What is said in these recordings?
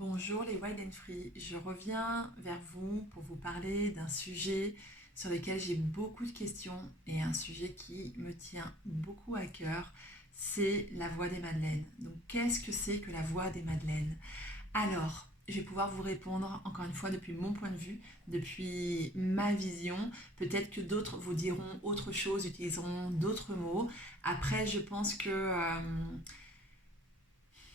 Bonjour les Wild and Free, je reviens vers vous pour vous parler d'un sujet sur lequel j'ai beaucoup de questions et un sujet qui me tient beaucoup à cœur, c'est la voix des Madeleines. Donc qu'est-ce que c'est que la voix des Madeleines? Alors, je vais pouvoir vous répondre encore une fois depuis mon point de vue, depuis ma vision. Peut-être que d'autres vous diront autre chose, utiliseront d'autres mots. Après, je pense que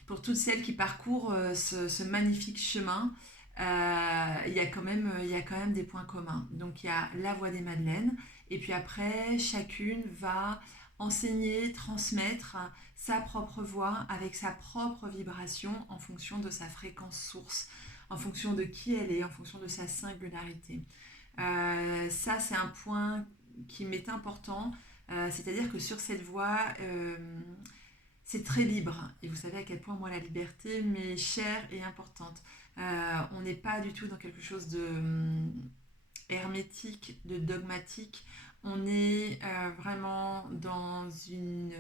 pour toutes celles qui parcourent ce magnifique chemin, il y a quand même des points communs. Donc il y a la voix des Madeleines, et puis après, chacune va enseigner, transmettre sa propre voix avec sa propre vibration en fonction de sa fréquence source, en fonction de qui elle est, en fonction de sa singularité. Ça, c'est un point qui m'est important, c'est-à-dire que sur cette voie, c'est très libre. Et vous savez à quel point moi la liberté m'est chère et importante. On n'est pas du tout dans quelque chose de hermétique, de dogmatique. On est vraiment dans une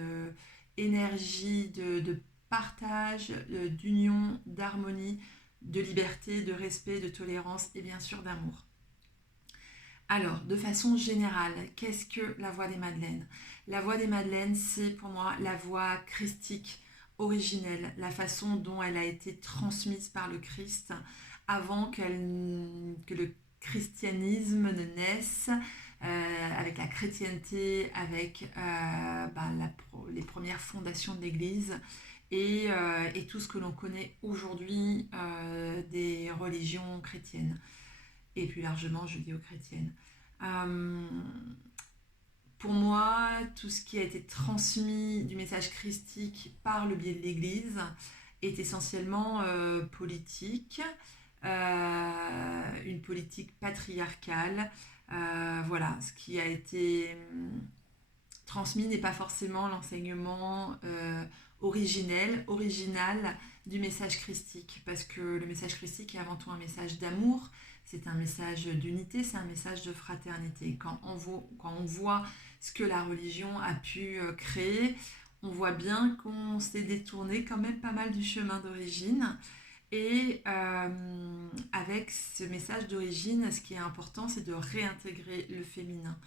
énergie de partage, d'union, d'harmonie, de liberté, de respect, de tolérance et bien sûr d'amour. Alors, de façon générale, qu'est-ce que la voix des Madeleines? La voix des Madeleines, c'est pour moi la voix christique originelle, la façon dont elle a été transmise par le Christ avant que le christianisme ne naisse, avec la chrétienté, avec les premières fondations de l'Église et tout ce que l'on connaît aujourd'hui des religions chrétiennes et plus largement judéo-chrétienne. Euh, pour moi, tout ce qui a été transmis du message christique par le biais de l'Église est essentiellement politique, une politique patriarcale. Voilà, ce qui a été transmis n'est pas forcément l'enseignement original du message christique, parce que le message christique est avant tout un message d'amour, c'est un message d'unité, c'est un message de fraternité. Quand on voit ce que la religion a pu créer, on voit bien qu'on s'est détourné quand même pas mal du chemin d'origine. Et avec ce message d'origine, ce qui est important, c'est de réintégrer le féminin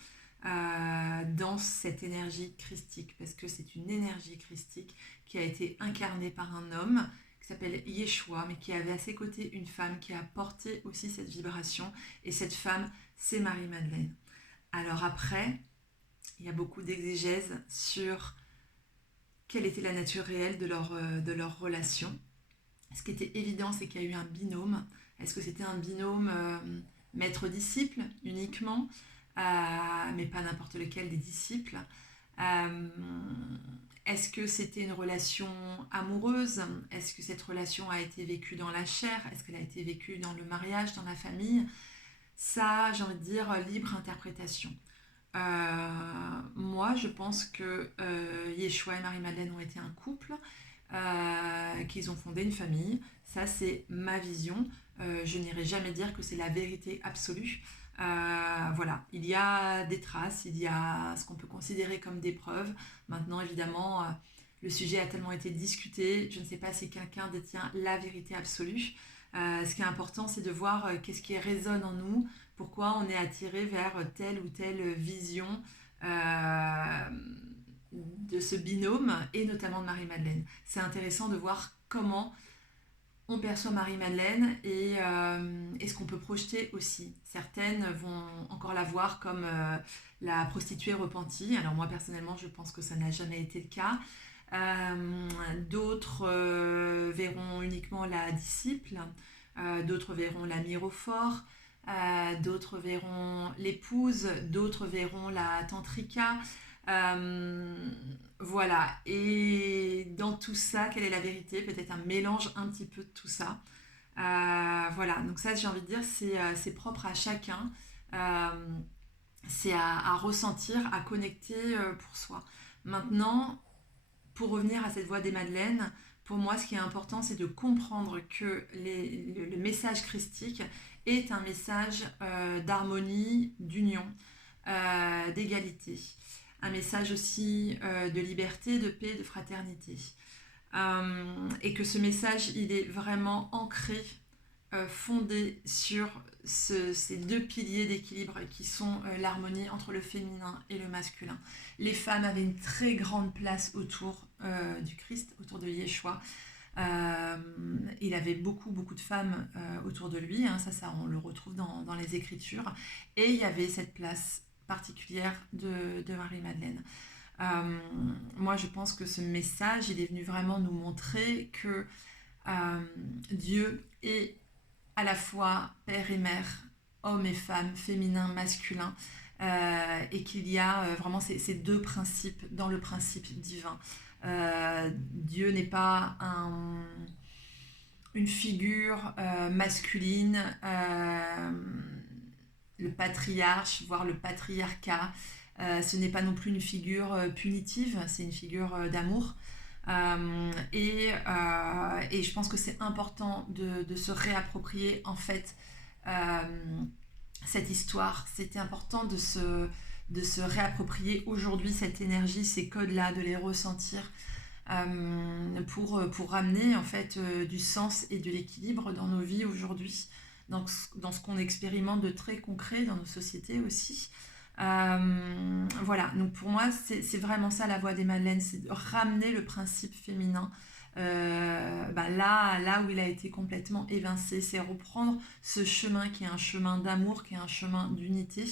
dans cette énergie christique, parce que c'est une énergie christique qui a été incarnée par un homme qui s'appelle Yeshua, mais qui avait à ses côtés une femme qui a porté aussi cette vibration, et cette femme, c'est Marie-Madeleine. Alors après, il y a beaucoup d'exégèses sur quelle était la nature réelle de leur relation. Ce qui était évident, c'est qu'il y a eu un binôme. Est-ce que c'était un binôme maître-disciple uniquement, mais pas n'importe lequel des disciples? Euh, Est-ce que c'était une relation amoureuse? Est-ce que cette relation a été vécue dans la chair? Est-ce qu'elle a été vécue dans le mariage, dans la famille? Ça, j'ai envie de dire, libre interprétation. Moi, je pense que Yeshua et Marie-Madeleine ont été un couple, qu'ils ont fondé une famille. Ça, c'est ma vision. Je n'irai jamais dire que c'est la vérité absolue. Voilà, il y a des traces, il y a ce qu'on peut considérer comme des preuves. Maintenant, évidemment, le sujet a tellement été discuté, je ne sais pas si quelqu'un détient la vérité absolue. Ce qui est important, c'est de voir qu'est-ce qui résonne en nous, pourquoi on est attiré vers telle ou telle vision de ce binôme, et notamment de Marie-Madeleine. C'est intéressant de voir comment on perçoit Marie-Madeleine et ce qu'on peut projeter aussi. Certaines vont encore la voir comme la prostituée repentie. Alors moi personnellement je pense que ça n'a jamais été le cas. D'autres verront uniquement la disciple, d'autres verront la mirophore, d'autres verront l'épouse, d'autres verront la tantrika. Euh, voilà, et dans tout ça, quelle est la vérité? Peut-être un mélange un petit peu de tout ça. Voilà, donc ça j'ai envie de dire, c'est propre à chacun. Euh, c'est à ressentir, à connecter pour soi. Maintenant, pour revenir à cette voix des Madeleines, pour moi, ce qui est important, c'est de comprendre que le message christique est un message d'harmonie, d'union, d'égalité. Un message aussi de liberté, de paix, de fraternité. Et que ce message, il est vraiment ancré, fondé sur ces deux piliers d'équilibre qui sont l'harmonie entre le féminin et le masculin. Les femmes avaient une très grande place autour du Christ, autour de Yeshua. Il avait beaucoup, beaucoup de femmes autour de lui, hein, ça on le retrouve dans les Écritures. Et il y avait cette place particulière de Marie-Madeleine. Moi, je pense que ce message, il est venu vraiment nous montrer que Dieu est à la fois père et mère, homme et femme, féminin, masculin, et qu'il y a vraiment ces deux principes dans le principe divin. Dieu n'est pas une figure masculine, le patriarche, voire le patriarcat. Ce n'est pas non plus une figure punitive, c'est une figure d'amour. Et je pense que c'est important de se réapproprier en fait cette histoire. C'était important de se réapproprier aujourd'hui cette énergie, ces codes-là, de les ressentir pour ramener en fait du sens et de l'équilibre dans nos vies aujourd'hui, dans ce qu'on expérimente de très concret dans nos sociétés aussi. Voilà, donc pour moi c'est vraiment ça la voie des Madeleines, c'est de ramener le principe féminin là où il a été complètement évincé, c'est reprendre ce chemin qui est un chemin d'amour, qui est un chemin d'unité.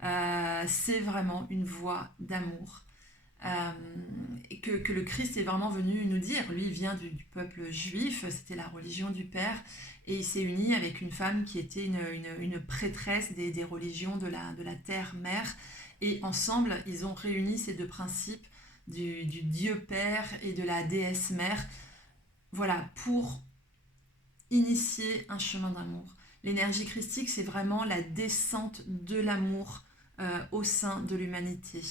C'est vraiment une voie d'amour. Et que le Christ est vraiment venu nous dire. Lui, il vient du peuple juif, c'était la religion du Père, et il s'est uni avec une femme qui était une prêtresse des religions de la terre-mère, et ensemble, ils ont réuni ces deux principes du Dieu Père et de la déesse Mère, voilà, pour initier un chemin d'amour. L'énergie christique, c'est vraiment la descente de l'amour au sein de l'humanité.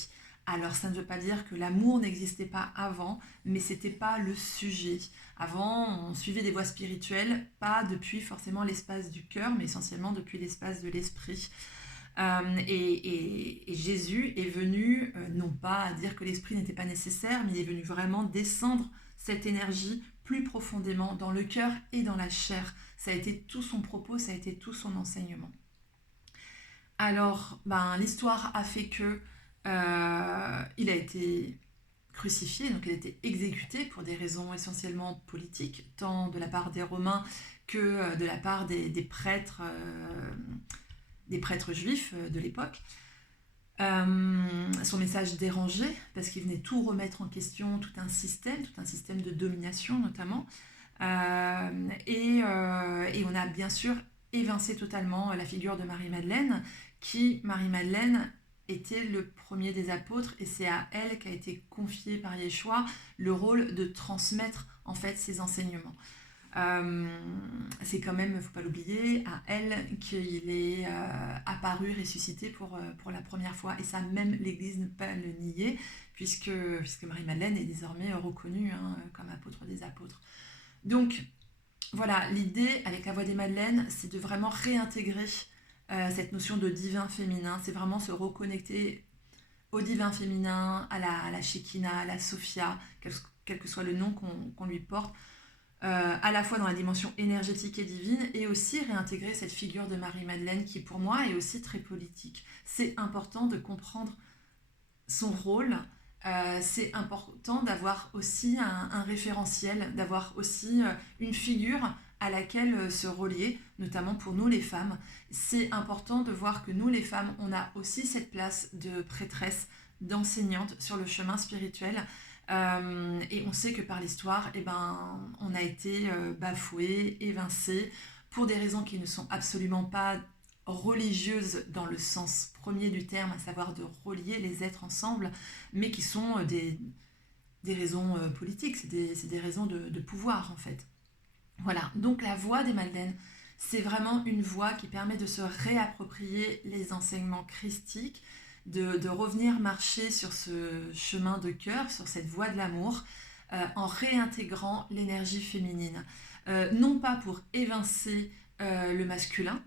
Alors ça ne veut pas dire que l'amour n'existait pas avant, mais c'était pas le sujet. Avant, on suivait des voies spirituelles, pas depuis forcément l'espace du cœur, mais essentiellement depuis l'espace de l'esprit. Et Jésus est venu, non pas à dire que l'esprit n'était pas nécessaire, mais il est venu vraiment descendre cette énergie plus profondément dans le cœur et dans la chair. Ça a été tout son propos, ça a été tout son enseignement. Alors, l'histoire a fait que il a été crucifié, donc il a été exécuté pour des raisons essentiellement politiques, tant de la part des Romains que de la part des prêtres juifs de l'époque. Son message dérangeait parce qu'il venait tout remettre en question, tout un système de domination notamment. Et on a bien sûr évincé totalement la figure de Marie-Madeleine, Marie-Madeleine était le premier des apôtres, et c'est à elle qu'a été confié par Yeshua le rôle de transmettre en fait ses enseignements. C'est quand même, il ne faut pas l'oublier, à elle qu'il est apparu, ressuscité pour la première fois, et ça même l'Église ne peut pas le nier, puisque Marie-Madeleine est désormais reconnue comme apôtre des apôtres. Donc voilà, l'idée avec la voie des Madeleines, c'est de vraiment réintégrer cette notion de divin féminin, c'est vraiment se reconnecter au divin féminin, à la Shekinah, à la Sophia, quel que soit le nom qu'on lui porte, à la fois dans la dimension énergétique et divine, et aussi réintégrer cette figure de Marie-Madeleine qui pour moi est aussi très politique. C'est important de comprendre son rôle, c'est important d'avoir aussi un référentiel, d'avoir aussi une figure à laquelle se relier, notamment pour nous les femmes. C'est important de voir que nous les femmes, on a aussi cette place de prêtresse, d'enseignante sur le chemin spirituel. Et on sait que par l'histoire, on a été bafoué, évincé, pour des raisons qui ne sont absolument pas religieuses dans le sens premier du terme, à savoir de relier les êtres ensemble, mais qui sont des raisons politiques, c'est des raisons de pouvoir en fait. Voilà, donc la voie des Madeleines, c'est vraiment une voie qui permet de se réapproprier les enseignements christiques, de revenir marcher sur ce chemin de cœur, sur cette voie de l'amour, en réintégrant l'énergie féminine. Non pas pour évincer le masculin,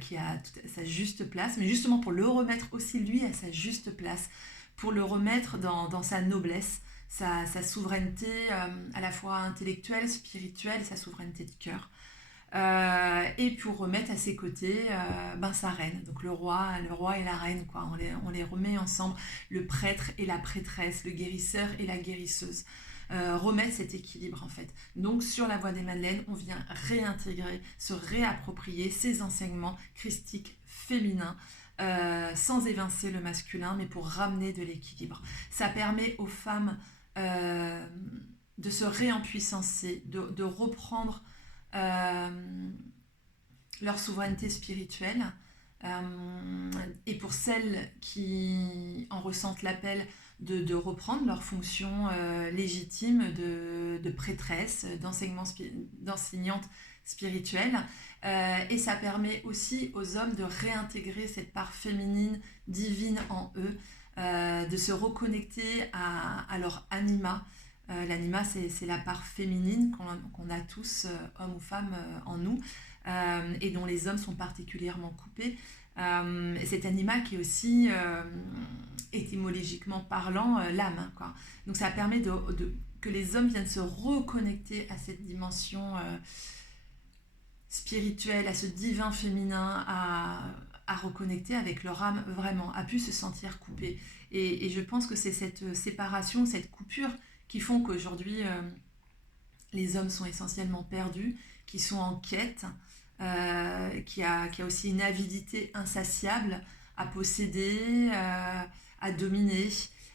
qui a sa juste place, mais justement pour le remettre aussi lui à sa juste place, pour le remettre dans sa noblesse. sa souveraineté à la fois intellectuelle, spirituelle et sa souveraineté de cœur. Et pour remettre à ses côtés sa reine, donc le roi et la reine, quoi. On les remet ensemble, le prêtre et la prêtresse, le guérisseur et la guérisseuse. Remettre cet équilibre en fait. Donc sur la voie des Madeleines, on vient réintégrer, se réapproprier ces enseignements christiques féminins, sans évincer le masculin, mais pour ramener de l'équilibre. Ça permet aux femmes de se réempuissancer, de reprendre leur souveraineté spirituelle. Et pour celles qui en ressentent l'appel, de reprendre leur fonction légitime de prêtresse, d'enseignante spirituelle. Et ça permet aussi aux hommes de réintégrer cette part féminine, divine en eux, de se reconnecter à leur anima. L'anima, c'est la part féminine qu'on a tous, hommes ou femmes, en nous, et dont les hommes sont particulièrement coupés. Cet anima qui est aussi, étymologiquement parlant, l'âme, quoi. Donc ça permet que les hommes viennent se reconnecter à cette dimension spirituelle, à ce divin féminin, à reconnecter avec leur âme vraiment, à plus se sentir coupés. Et je pense que c'est cette séparation, cette coupure qui font qu'aujourd'hui les hommes sont essentiellement perdus, qui sont en quête, qui a aussi une avidité insatiable à posséder, à dominer,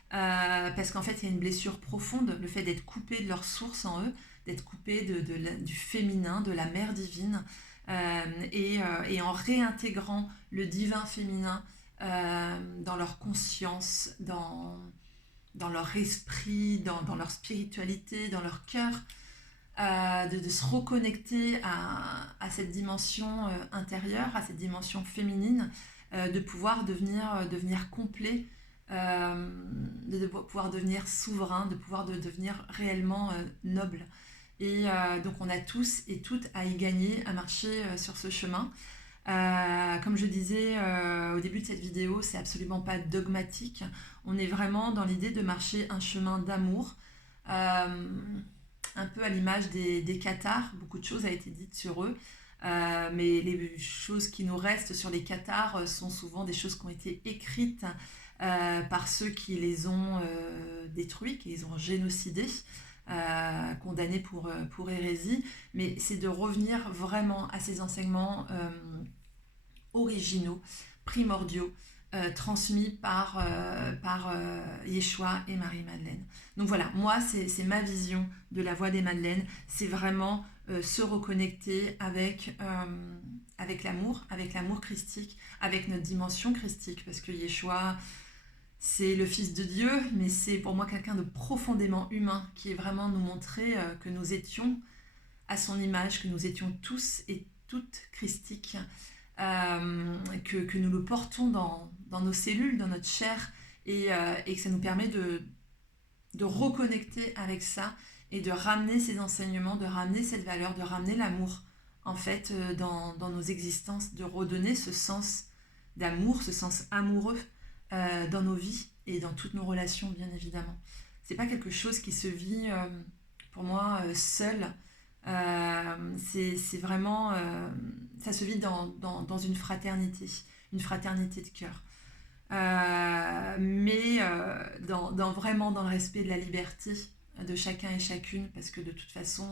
parce qu'en fait il y a une blessure profonde, le fait d'être coupé de leur source en eux, d'être coupé du féminin, de la mère divine, et en réintégrant le divin féminin dans leur conscience, dans leur esprit, dans leur spiritualité, dans leur cœur, de se reconnecter à cette dimension intérieure, à cette dimension féminine, de pouvoir devenir complet, de pouvoir devenir souverain, de pouvoir devenir réellement noble. Et donc on a tous et toutes à y gagner, à marcher sur ce chemin. Comme je disais au début de cette vidéo, c'est absolument pas dogmatique. On est vraiment dans l'idée de marcher un chemin d'amour, un peu à l'image des cathares. Beaucoup de choses ont été dites sur eux, mais les choses qui nous restent sur les cathares sont souvent des choses qui ont été écrites par ceux qui les ont détruits, qui les ont génocidés, condamnés pour hérésie. Mais c'est de revenir vraiment à ces enseignements originaux, primordiaux, transmis par Yeshua et Marie-Madeleine. Donc voilà, moi c'est ma vision de la voie des Madeleines, c'est vraiment se reconnecter avec l'amour christique, avec notre dimension christique, parce que Yeshua, c'est le Fils de Dieu, mais c'est pour moi quelqu'un de profondément humain, qui est vraiment nous montrer que nous étions à son image, que nous étions tous et toutes christiques, que nous le portons dans nos cellules, dans notre chair, et que ça nous permet de reconnecter avec ça, et de ramener ces enseignements, de ramener cette valeur, de ramener l'amour, en fait, dans nos existences, de redonner ce sens d'amour, ce sens amoureux dans nos vies et dans toutes nos relations, bien évidemment. C'est pas quelque chose qui se vit, pour moi, seul. C'est vraiment... ça se vit dans une fraternité de cœur. Mais vraiment dans le respect de la liberté de chacun et chacune, parce que de toute façon,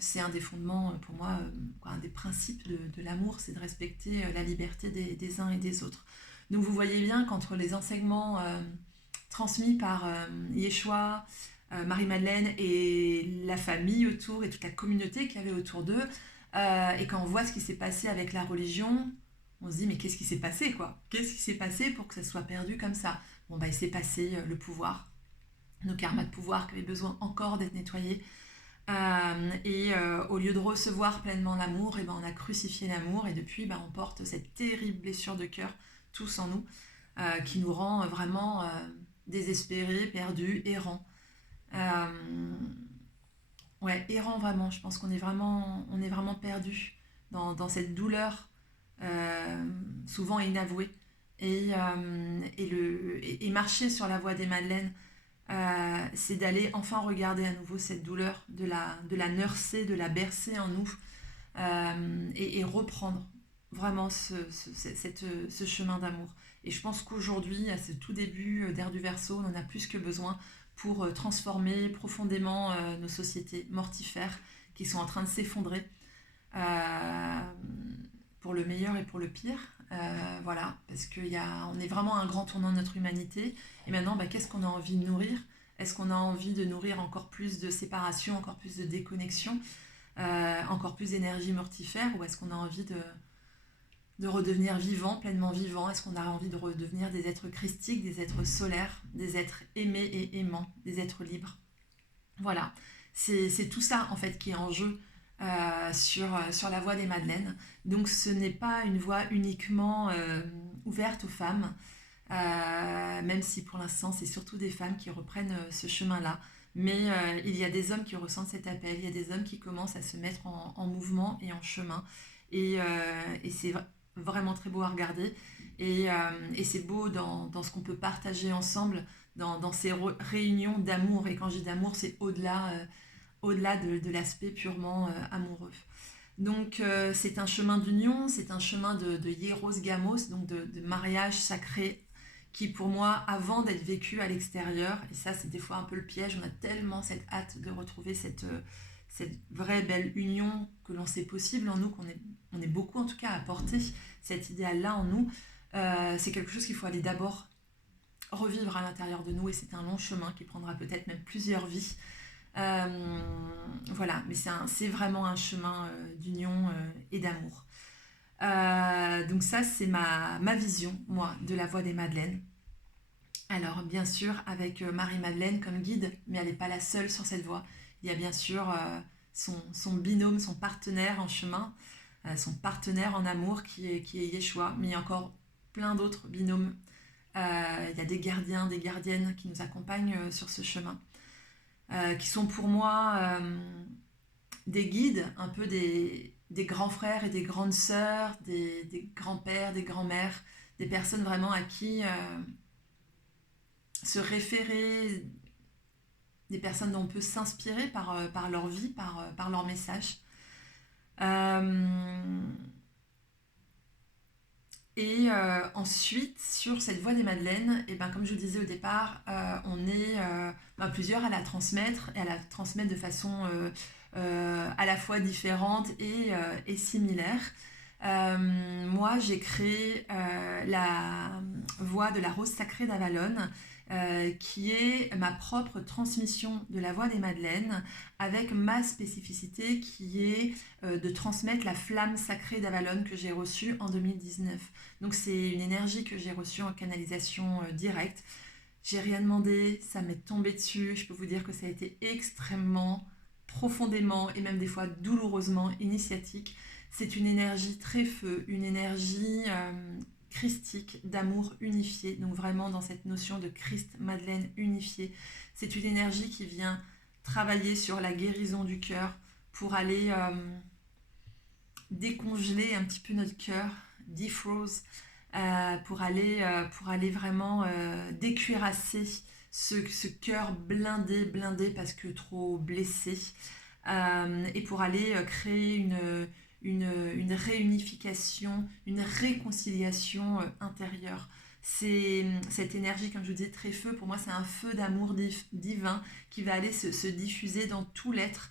c'est un des fondements, pour moi, un des principes de l'amour, c'est de respecter la liberté des uns et des autres. Donc vous voyez bien qu'entre les enseignements transmis par Yeshua, Marie-Madeleine et la famille autour, et toute la communauté qu'il y avait autour d'eux, et quand on voit ce qui s'est passé avec la religion, on se dit mais qu'est-ce qui s'est passé, quoi? Qu'est-ce qui s'est passé pour que ça soit perdu comme ça? Bon, il s'est passé le pouvoir, nos karmas de pouvoir qui avaient besoin encore d'être nettoyés, et au lieu de recevoir pleinement l'amour, on a crucifié l'amour, et depuis on porte cette terrible blessure de cœur tous en nous, qui nous rend vraiment désespérés, perdus, errants. Errant vraiment, je pense qu'on est vraiment perdu dans cette douleur souvent inavouée, et marcher sur la voie des Madeleines, c'est d'aller enfin regarder à nouveau cette douleur, de la nurser, de la bercer en nous, et reprendre vraiment ce chemin d'amour. Et je pense qu'aujourd'hui, à ce tout début d'ère du Verseau, on en a plus que besoin pour transformer profondément nos sociétés mortifères qui sont en train de s'effondrer, euh, pour le meilleur et pour le pire. Voilà, parce qu'on est vraiment à un grand tournant de notre humanité. Et maintenant, qu'est-ce qu'on a envie de nourrir? Est-ce qu'on a envie de nourrir encore plus de séparation, encore plus de déconnexion, encore plus d'énergie mortifère, ou est-ce qu'on a envie de redevenir vivant, pleinement vivant? Est-ce qu'on a envie de redevenir des êtres christiques, des êtres solaires, des êtres aimés et aimants, des êtres libres? Voilà, c'est tout ça en fait qui est en jeu sur la voie des Madeleines. Donc ce n'est pas une voie uniquement ouverte aux femmes, même si pour l'instant c'est surtout des femmes qui reprennent ce chemin-là. Mais il y a des hommes qui ressentent cet appel, il y a des hommes qui commencent à se mettre en mouvement et en chemin. Et c'est vraiment très beau à regarder. Et c'est beau dans ce qu'on peut partager ensemble, dans ces réunions d'amour. Et quand je dis d'amour, c'est au-delà de l'aspect purement amoureux. Donc c'est un chemin d'union, c'est un chemin de hieros gamos, donc de mariage sacré, qui pour moi, avant d'être vécu à l'extérieur, et ça c'est des fois un peu le piège, on a tellement cette hâte de retrouver cette vraie belle union que l'on sait possible en nous, on est beaucoup en tout cas à porter cet idéal-là en nous. C'est quelque chose qu'il faut aller d'abord revivre à l'intérieur de nous, et c'est un long chemin qui prendra peut-être même plusieurs vies. Voilà, mais c'est vraiment un chemin d'union et d'amour. Donc ça, c'est ma vision, moi, de la voie des Madeleines. Alors, bien sûr, avec Marie-Madeleine comme guide, mais elle n'est pas la seule sur cette voie. Il y a bien sûr son binôme, son partenaire en chemin, son partenaire en amour qui est Yeshua, mais il y a encore plein d'autres binômes. Il y a des gardiens, des gardiennes qui nous accompagnent sur ce chemin, qui sont pour moi des guides, un peu des grands frères et des grandes sœurs, des grands-pères, des grands-mères, des personnes vraiment à qui se référer, des personnes dont on peut s'inspirer par leur vie, par leur message. Ensuite, sur cette voie des Madeleines, et comme je vous disais au départ, on est plusieurs à la transmettre, et à la transmettre de façon à la fois différente et similaire. Moi, j'ai créé la voie de la rose sacrée d'Avalon, qui est ma propre transmission de la voie des Madeleines, avec ma spécificité qui est de transmettre la flamme sacrée d'Avalon que j'ai reçue en 2019. Donc c'est une énergie que j'ai reçue en canalisation directe. J'ai rien demandé, ça m'est tombé dessus. Je peux vous dire que ça a été extrêmement, profondément et même des fois douloureusement initiatique. C'est une énergie très feu, une énergie christique, d'amour unifié, donc vraiment dans cette notion de Christ, Madeleine unifiée. C'est une énergie qui vient travailler sur la guérison du cœur pour aller décongeler un petit peu notre cœur, defroze, pour aller vraiment décuirasser ce cœur blindé parce que trop blessé, et pour aller créer une réunification, une réconciliation intérieure. C'est cette énergie, comme je vous disais, très feu. Pour moi, c'est un feu d'amour divin qui va aller se diffuser dans tout l'être,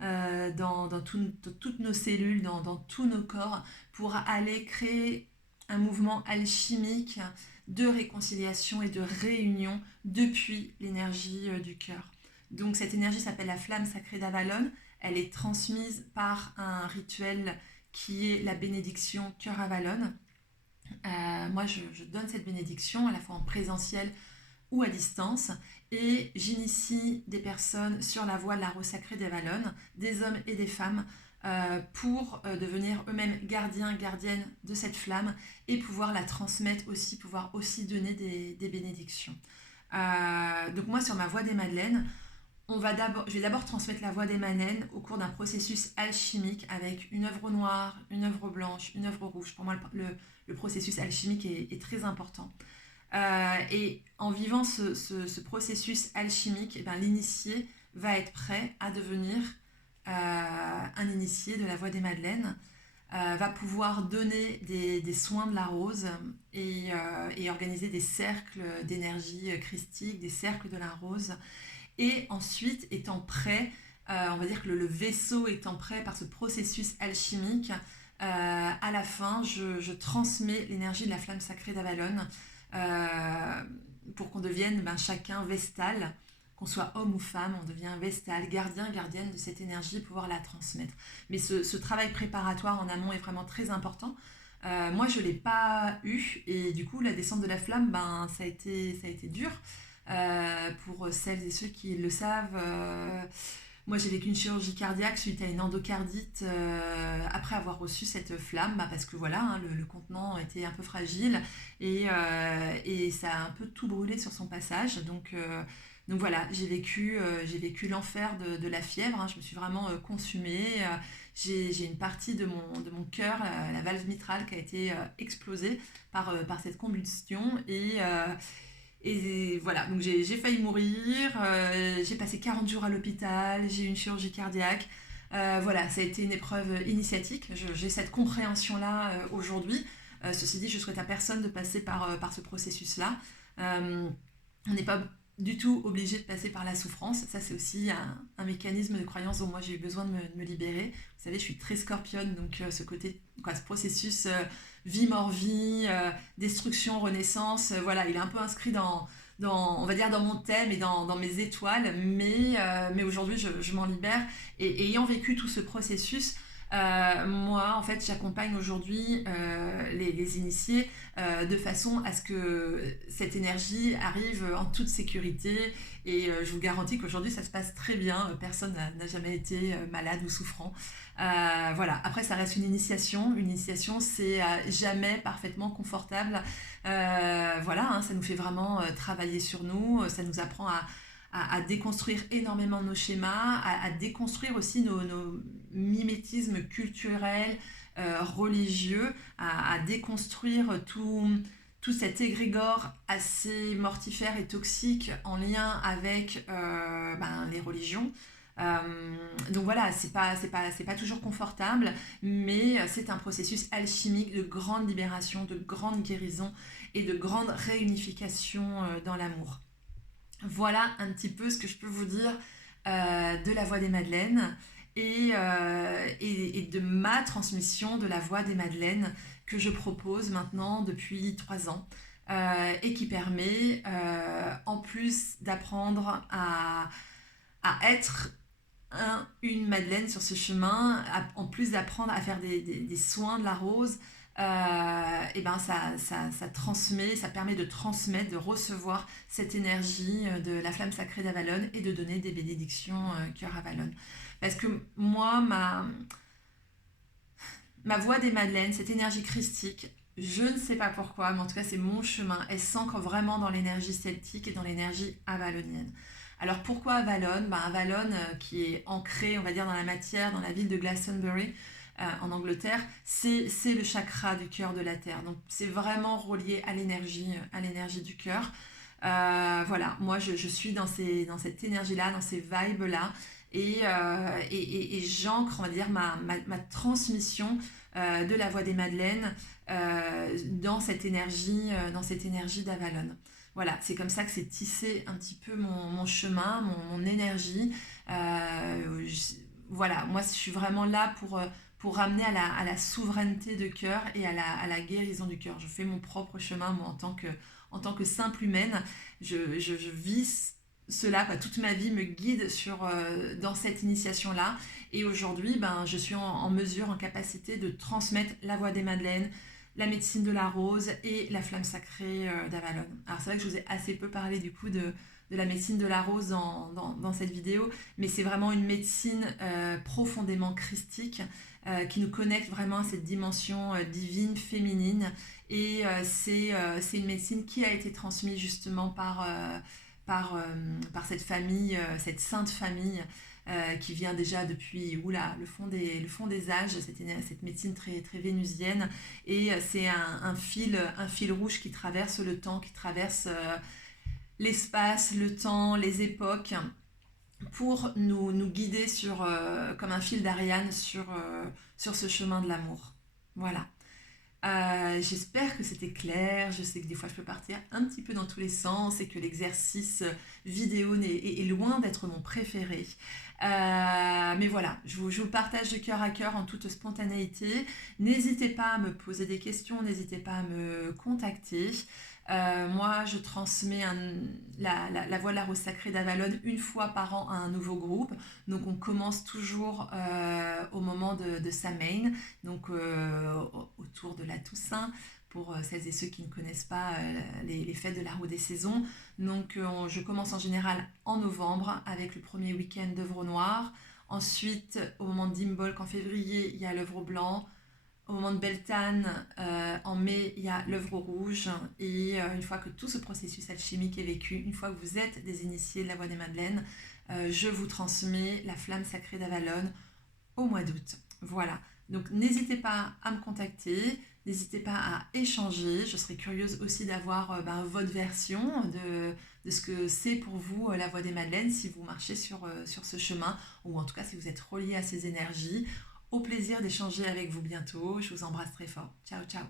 dans toutes nos cellules, dans tous nos corps, pour aller créer un mouvement alchimique de réconciliation et de réunion depuis l'énergie du cœur. Donc cette énergie s'appelle la flamme sacrée d'Avalon. Elle est transmise par un rituel qui est la bénédiction Cœur Avalon. Moi, je donne cette bénédiction à la fois en présentiel ou à distance, et j'initie des personnes sur la voie de la rose sacrée d'Avalon, des hommes et des femmes, pour devenir eux-mêmes gardiens, gardiennes de cette flamme, et pouvoir la transmettre aussi, pouvoir aussi donner des bénédictions. Donc moi, sur ma voie des Madeleines, je vais d'abord transmettre la voie des Madeleines au cours d'un processus alchimique avec une œuvre noire, une œuvre blanche, une œuvre rouge. Pour moi, le processus alchimique est très important. Et en vivant ce processus alchimique, eh ben, l'initié va être prêt à devenir un initié de la Voie des Madeleines, va pouvoir donner des soins de la rose et organiser des cercles d'énergie christique, des cercles de la rose. Et ensuite, étant prêt, on va dire que le vaisseau étant prêt par ce processus alchimique, à la fin, je transmets l'énergie de la flamme sacrée d'Avalon euh, pour qu'on devienne chacun vestal, qu'on soit homme ou femme, on devient vestal, gardien, gardienne de cette énergie, pouvoir la transmettre. Mais ce travail préparatoire en amont est vraiment très important. Moi, je ne l'ai pas eu, et du coup, la descente de la flamme, ça a été dur. Pour celles et ceux qui le savent, moi j'ai vécu une chirurgie cardiaque suite à une endocardite après avoir reçu cette flamme, parce que voilà, hein, le contenant était un peu fragile et ça a un peu tout brûlé sur son passage. Donc voilà, j'ai vécu l'enfer de la fièvre, hein. Je me suis vraiment consumée. J'ai une partie de mon cœur, la valve mitrale, qui a été explosée par cette combustion. Et voilà, donc j'ai failli mourir, j'ai passé 40 jours à l'hôpital, j'ai eu une chirurgie cardiaque. Voilà, ça a été une épreuve initiatique. J'ai cette compréhension-là aujourd'hui. Ceci dit, je souhaite à personne de passer par ce processus-là. On n'est pas du tout obligé de passer par la souffrance. Ça, c'est aussi un mécanisme de croyance dont moi j'ai eu besoin de me libérer. Vous savez, je suis très scorpionne, donc ce processus vie-mort-vie, destruction, renaissance, voilà, il est un peu inscrit on va dire, dans mon thème et dans mes étoiles, mais aujourd'hui, je m'en libère. Et ayant vécu tout ce processus, moi, en fait, j'accompagne aujourd'hui les initiés de façon à ce que cette énergie arrive en toute sécurité. Et je vous garantis qu'aujourd'hui, ça se passe très bien. Personne n'a jamais été malade ou souffrant. Voilà. Après, ça reste une initiation. Une initiation, c'est jamais parfaitement confortable. Voilà, hein, ça nous fait vraiment travailler sur nous. Ça nous apprend à déconstruire énormément nos schémas, à déconstruire aussi nos mimétismes culturels, religieux, à déconstruire tout cet égrégore assez mortifère et toxique en lien avec les religions. Donc voilà, c'est pas toujours confortable, mais c'est un processus alchimique de grande libération, de grande guérison et de grande réunification dans l'amour. Voilà un petit peu ce que je peux vous dire de la Voie des Madeleines et de ma transmission de la Voie des Madeleines que je propose maintenant depuis 3 ans et qui permet, en plus d'apprendre à être une Madeleine sur ce chemin, en plus d'apprendre à faire des soins de la rose, et ça transmet, ça permet de transmettre, de recevoir cette énergie de la flamme sacrée d'Avalon et de donner des bénédictions cœur Avalon. Parce que moi, ma voix des Madeleines, cette énergie christique, je ne sais pas pourquoi, mais en tout cas c'est mon chemin, elle s'ancre vraiment dans l'énergie celtique et dans l'énergie avalonienne. Alors pourquoi Avalon? Avalon, qui est ancré, on va dire, dans la matière, dans la ville de Glastonbury, en Angleterre, c'est le chakra du cœur de la Terre. Donc c'est vraiment relié à l'énergie du cœur. Voilà, moi je suis dans cette énergie-là, dans ces vibes-là, et j'ancre, on va dire, ma transmission de la Voie des Madeleines dans cette énergie d'Avalon. Voilà, c'est comme ça que c'est tissé un petit peu mon chemin, mon énergie. Voilà, moi je suis vraiment là pour ramener à la souveraineté de cœur et à la guérison du cœur. Je fais mon propre chemin, moi, en tant que simple humaine. Je vis cela, toute ma vie me guide dans cette initiation-là. Et aujourd'hui, je suis en mesure, en capacité de transmettre la Voie des Madeleines, la médecine de la rose et la flamme sacrée d'Avalon. Alors c'est vrai que je vous ai assez peu parlé du coup de la médecine de la rose dans cette vidéo, mais c'est vraiment une médecine profondément christique qui nous connecte vraiment à cette dimension divine, féminine, et c'est une médecine qui a été transmise justement par cette famille, cette sainte famille qui vient déjà depuis le fond des âges, cette médecine très, très vénusienne. Et c'est un fil rouge qui traverse le temps, qui traverse l'espace, le temps, les époques, pour nous guider comme un fil d'Ariane sur ce chemin de l'amour. Voilà. J'espère que c'était clair. Je sais que des fois je peux partir un petit peu dans tous les sens et que l'exercice vidéo est loin d'être mon préféré. Mais voilà, je vous partage de cœur à cœur en toute spontanéité. N'hésitez pas à me poser des questions, n'hésitez pas à me contacter. Moi, je transmets la voie de la rose sacrée d'Avalon une fois par an à un nouveau groupe. Donc, on commence toujours au moment de Samhain, donc autour de la Toussaint, pour celles et ceux qui ne connaissent pas les fêtes de la roue des saisons. Donc, je commence en général en novembre avec le premier week-end d'œuvre noire. Ensuite, au moment d'Imbolc en février, il y a l'œuvre blanc. Au moment de Beltane, en mai, il y a l'œuvre rouge. Et une fois que tout ce processus alchimique est vécu, une fois que vous êtes des initiés de la Voie des Madeleines, je vous transmets la flamme sacrée d'Avalon au mois d'août. Voilà. Donc n'hésitez pas à me contacter, n'hésitez pas à échanger. Je serais curieuse aussi d'avoir votre version de ce que c'est pour vous la Voie des Madeleines, si vous marchez sur ce chemin, ou en tout cas si vous êtes relié à ces énergies. Au plaisir d'échanger avec vous bientôt. Je vous embrasse très fort. Ciao, ciao.